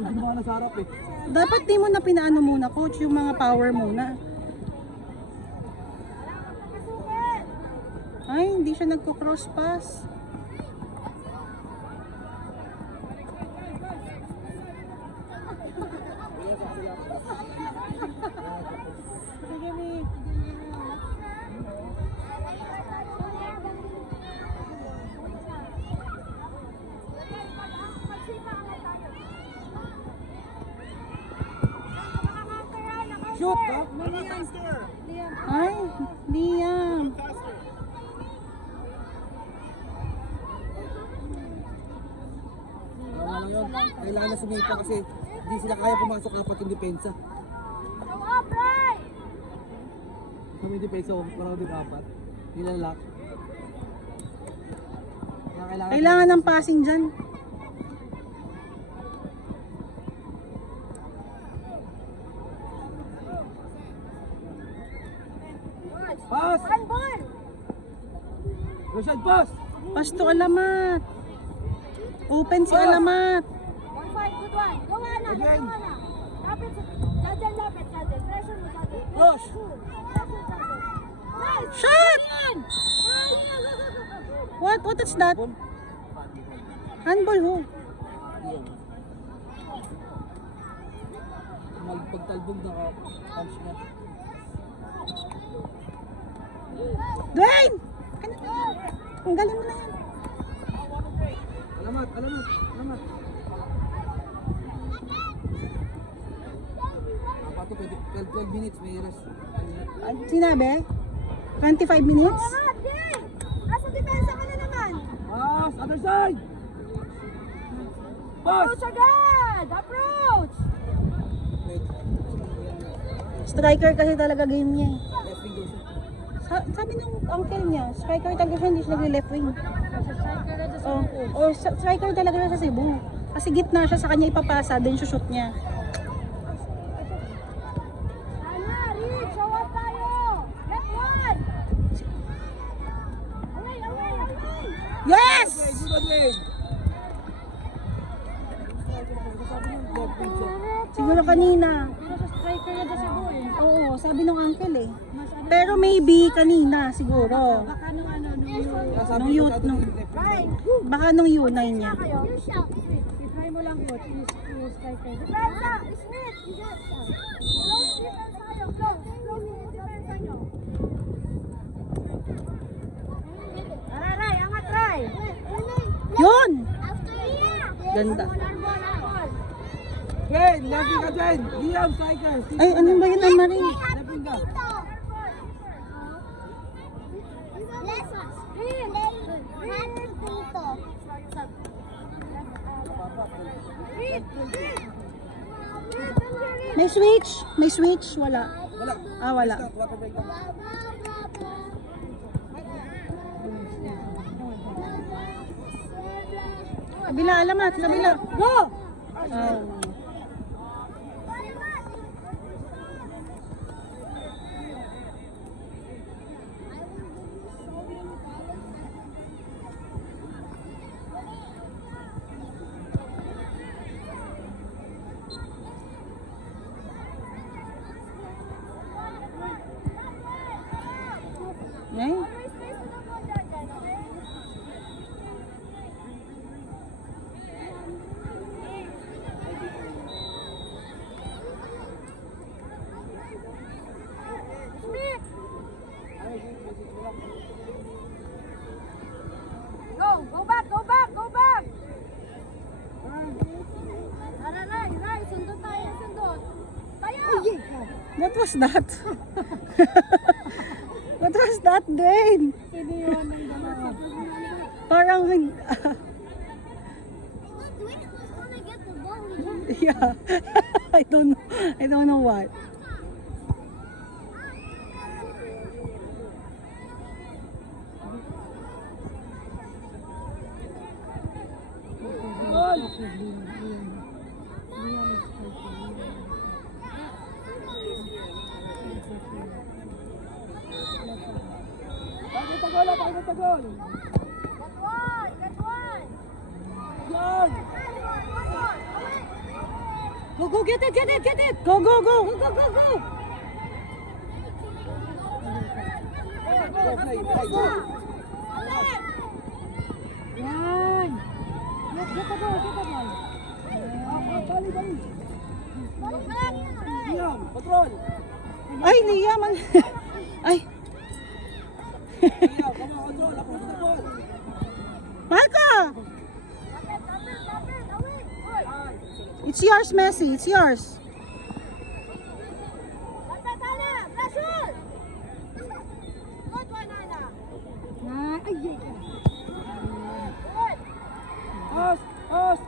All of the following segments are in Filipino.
Hindi mo na sa harap eh. Dapat di mo na pinaano muna, coach, yung mga power muna. Ay, hindi siya nagko-cross pass. Shoot! Ha? Ay, Liam. Lang yun. Kailangan na sumipa kasi hindi sila kaya pumasok apat yung depensa. Kami depensa, parang din apat. Nilalak. Kailangan ng passing dyan. Pass! Rashad, pass! Pass to Alamat. Open si Alamat. Again! Push! Shot! What is that? Handball ho. Magpagtalbog na punch na. Dwayne! Ang galing mo na yan. Alamat, alamat, alamat. Apat to, 12 minutes, may rest. Sinabi? 25 minutes? Nasa depensa ka na naman! Pass, other side! Pass! Approach agad! Approach! Wait. Striker kasi talaga game niya. Left wing daw siya. Sabi ng uncle niya, striker talaga siya, hindi siya nagre-left wing. Striker talaga siya sa Cebu. Kasi gitna siya, sa kanya ipapasa, then shoot niya. Ana, Rick! Show up tayo! Left one! Away! Yes! Okay, good on Wayne. Left wing siya. Siguro kanina. Pero sa striker na sa Cebu eh. Oo, sabi ng uncle eh. Pero maybe kanina siguro. Baka nung ano, Sabi Nung ko youth, dati nung- yung left wing. Right! Baka nung U9 niya. I-try mo lang coach, yung striker. Depensa! Smith! Close defense tayo, close! Close defense nyo. Tara, Ray! Angat, Ray! Yun! Ganda. Wayne, left wing ka dyan! Liam, striker! Ay, ano ba yun ang Marie? Left wing ka! May switch? May switch? Wala. Wala. Ah, wala. Stop, water break lang. Kabila, Alamat, kabila. Go! Oh. Ay, Go back! Tara, Ray! Sundot tayo, sundot! Tayo! what was that? What was that, Dwayne? Parang, yeah. I don't know what. Tagol! Get one! Yan! Go, get it, get it, get it. Go, go, go. Go, go, go, go. Yan. Get the ball, get the ball. Liam, patrol. Ay, Liam. Ay, Liam, come on, control. Ako sa ball. Marco! It's yours, Messi. It's yours.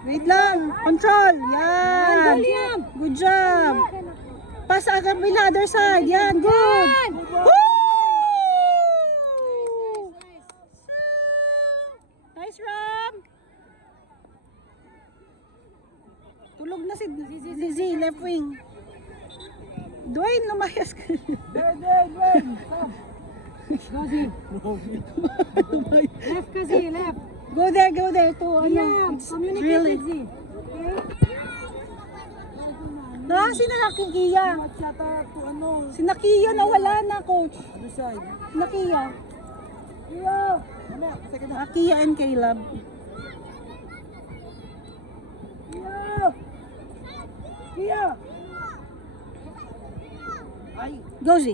Wait lang. Control. Yan. Liam. Good job. Pass agad by the other side. Yan. Good. Woo! Nice, Ram. Tulog na si Zizi, left wing. Dwayne, lumayas ka. Dwayne. Left kasi, left. Go there to ano. Yeah, It's communicate really. with Z. Okay? Sino nakikiya? Yata to ano, Si Nakiya nawala na, coach. other side. Nakiya. Liam. Mamaya, second half. Nakiya and Caleb. Liam. Liam. Ay. Go, Z.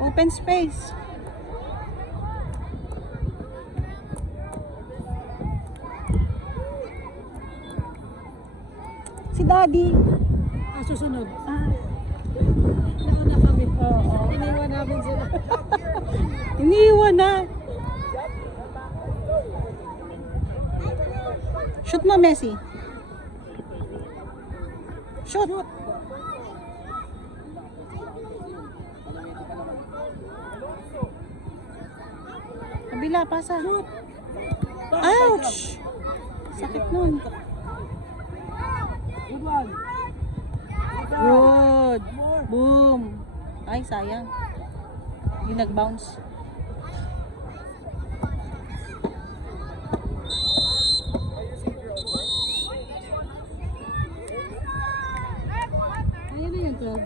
Open space. Si Daddy. Susunod. Nauna kami. Oo. Iniwan namin sila. Iniwan na. Shoot mo, Messi. Shoot. Kabila, pasa. Ouch! Sakit nun. Good one. Good. Boom. Ay, sayang. Hindi nag-bounce. Ayan na yun, 12.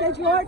Change word.